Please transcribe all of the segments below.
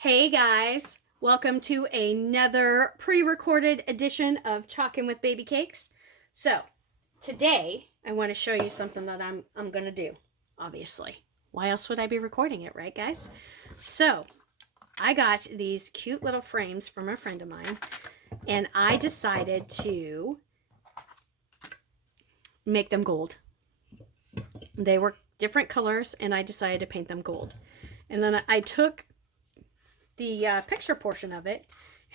Hey guys, welcome to another pre-recorded edition of Chalkin' with Babycakes. So, today I want to show you something that I'm going to do, obviously. Why else would I be recording it, right guys? So, I got these cute little frames from a friend of mine, and I decided to make them gold. They were different colors, and I decided to paint them gold. And then I took the picture portion of it,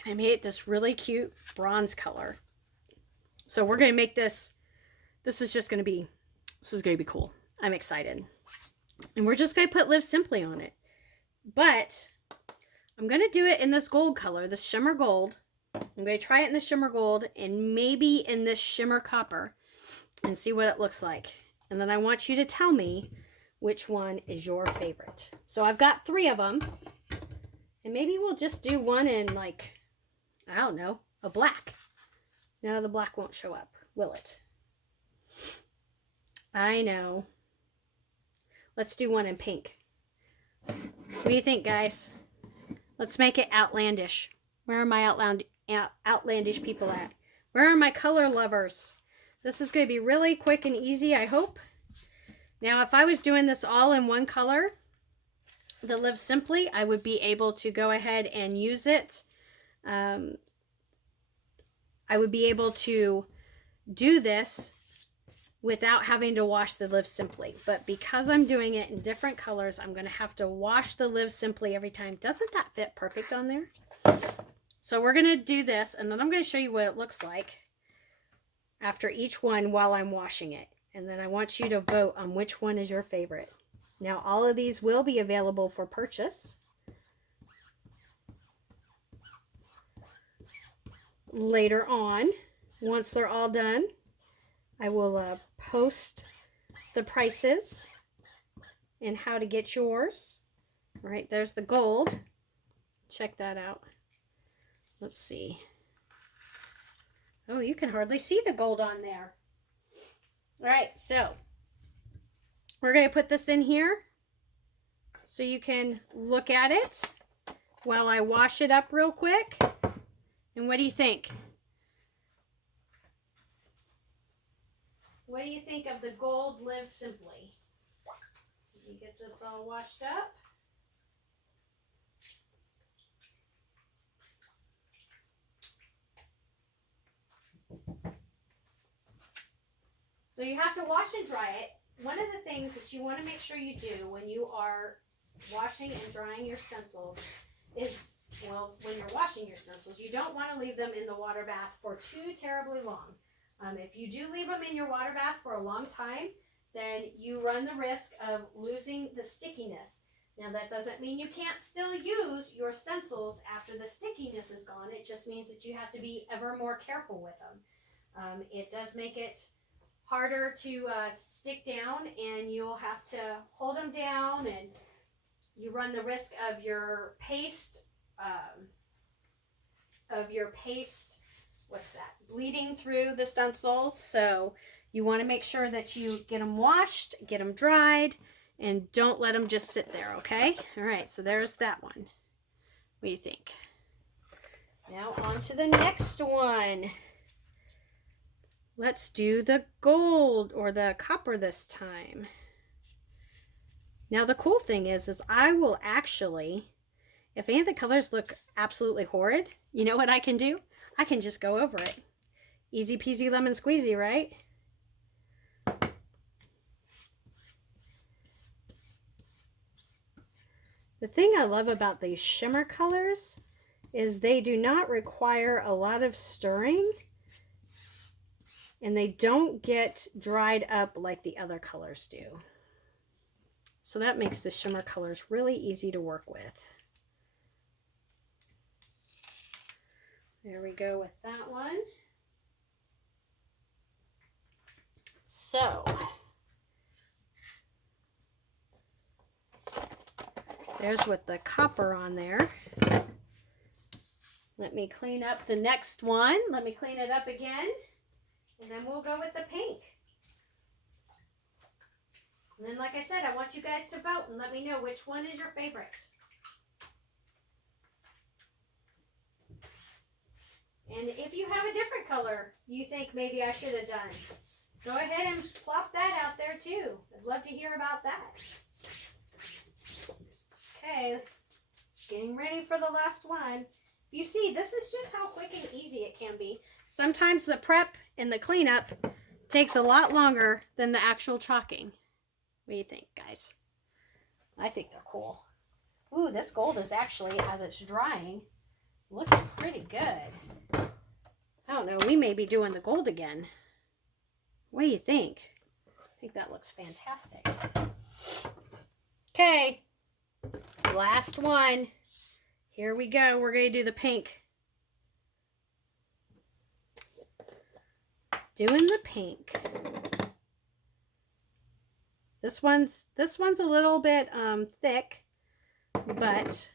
and I made it this really cute bronze color. So we're going to make this. This is going to be cool. I'm excited. And we're just going to put Live Simply on it. But I'm going to do it in this gold color, this shimmer gold. I'm going to try it in the shimmer gold and maybe in this shimmer copper and see what it looks like. And then I want you to tell me which one is your favorite. So I've got 3 of them. And maybe we'll just do one in, like, I don't know, a black. No, the black won't show up, will it? I know. Let's do one in pink. What do you think, guys? Let's make it outlandish. Where are my outlandish people at? Where are my color lovers? This is going to be really quick and easy, I hope. Now, if I was doing this all in one color, the Live Simply, I would be able to go ahead and use it. I would be able to do this without having to wash the Live Simply. But because I'm doing it in different colors, I'm going to have to wash the Live Simply every time. Doesn't that fit perfect on there? So we're going to do this, and then I'm going to show you what it looks like after each one while I'm washing it. And then I want you to vote on which one is your favorite. Now, all of these will be available for purchase later on. Once they're all done, I will post the prices and how to get yours. All right, there's the gold. Check that out. Let's see. Oh, you can hardly see the gold on there. All right, so we're going to put this in here so you can look at it while I wash it up real quick. And what do you think? What do you think of the gold Live Simply? Let me get this all washed up. So you have to wash and dry it. One of the things that you want to make sure you do when you are washing and drying your stencils is, well, when you're washing your stencils, you don't want to leave them in the water bath for too terribly long. If you do leave them in your water bath for a long time, then you run the risk of losing the stickiness. Now, that doesn't mean you can't still use your stencils after the stickiness is gone. It just means that you have to be ever more careful with them. It does make it harder to stick down, and you'll have to hold them down, and you run the risk of your paste, what's that, bleeding through the stencils. So you want to make sure that you get them washed, get them dried, and don't let them just sit there, okay? All right, so there's that one. What do you think? Now on to the next one. Let's do the gold or the copper this time. Now the cool thing is I will actually, if any of the colors look absolutely horrid, you know what I can do? I can just go over it. Easy peasy lemon squeezy, right? The thing I love about these shimmer colors is they do not require a lot of stirring, and they don't get dried up like the other colors do. So that makes the shimmer colors really easy to work with. There we go with that one. So, there's with the copper on there. Let me clean up the next one. Let me clean it up again. And then we'll go with the pink. And then, like I said, I want you guys to vote and let me know which one is your favorite. color you think maybe I should have done? Go ahead and plop that out there too. I'd love to hear about that. Okay, getting ready for the last one. You see, this is just how quick and easy it can be. Sometimes the prep and the cleanup takes a lot longer than the actual chalking. What do you think, guys? I think they're cool. Ooh, this gold is actually, as it's drying, looking pretty good. I don't know, we may be doing the gold again. What do you think? I think that looks fantastic. Okay, last one. Here we go. We're going to do the pink. Doing the pink. This one's a little bit thick, but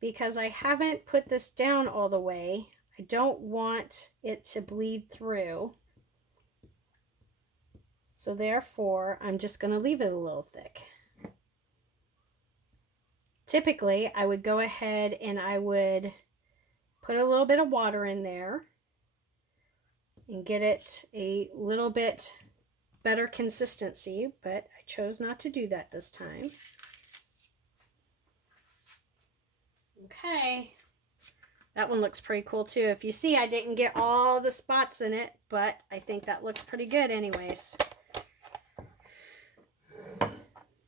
because I haven't put this down all the way, I don't want it to bleed through. So therefore, I'm just going to leave it a little thick. Typically, I would go ahead and I would put a little bit of water in there and get it a little bit better consistency, but I chose not to do that this time. Okay, that one looks pretty cool too. If you see, I didn't get all the spots in it, but I think that looks pretty good anyways.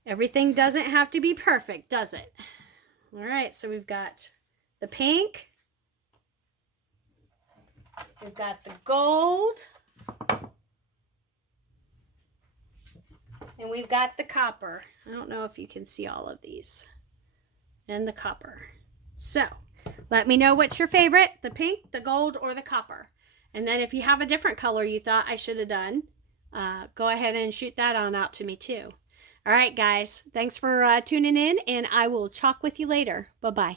Everything doesn't have to be perfect, does it? All right, so we've got the pink. We've got the gold. And we've got the copper. I don't know if you can see all of these. And the copper. So, let me know what's your favorite, the pink, the gold, or the copper. And then if you have a different color you thought I should have done, go ahead and shoot that on out to me too. All right, guys. Thanks for tuning in, and I will talk with you later. Bye-bye.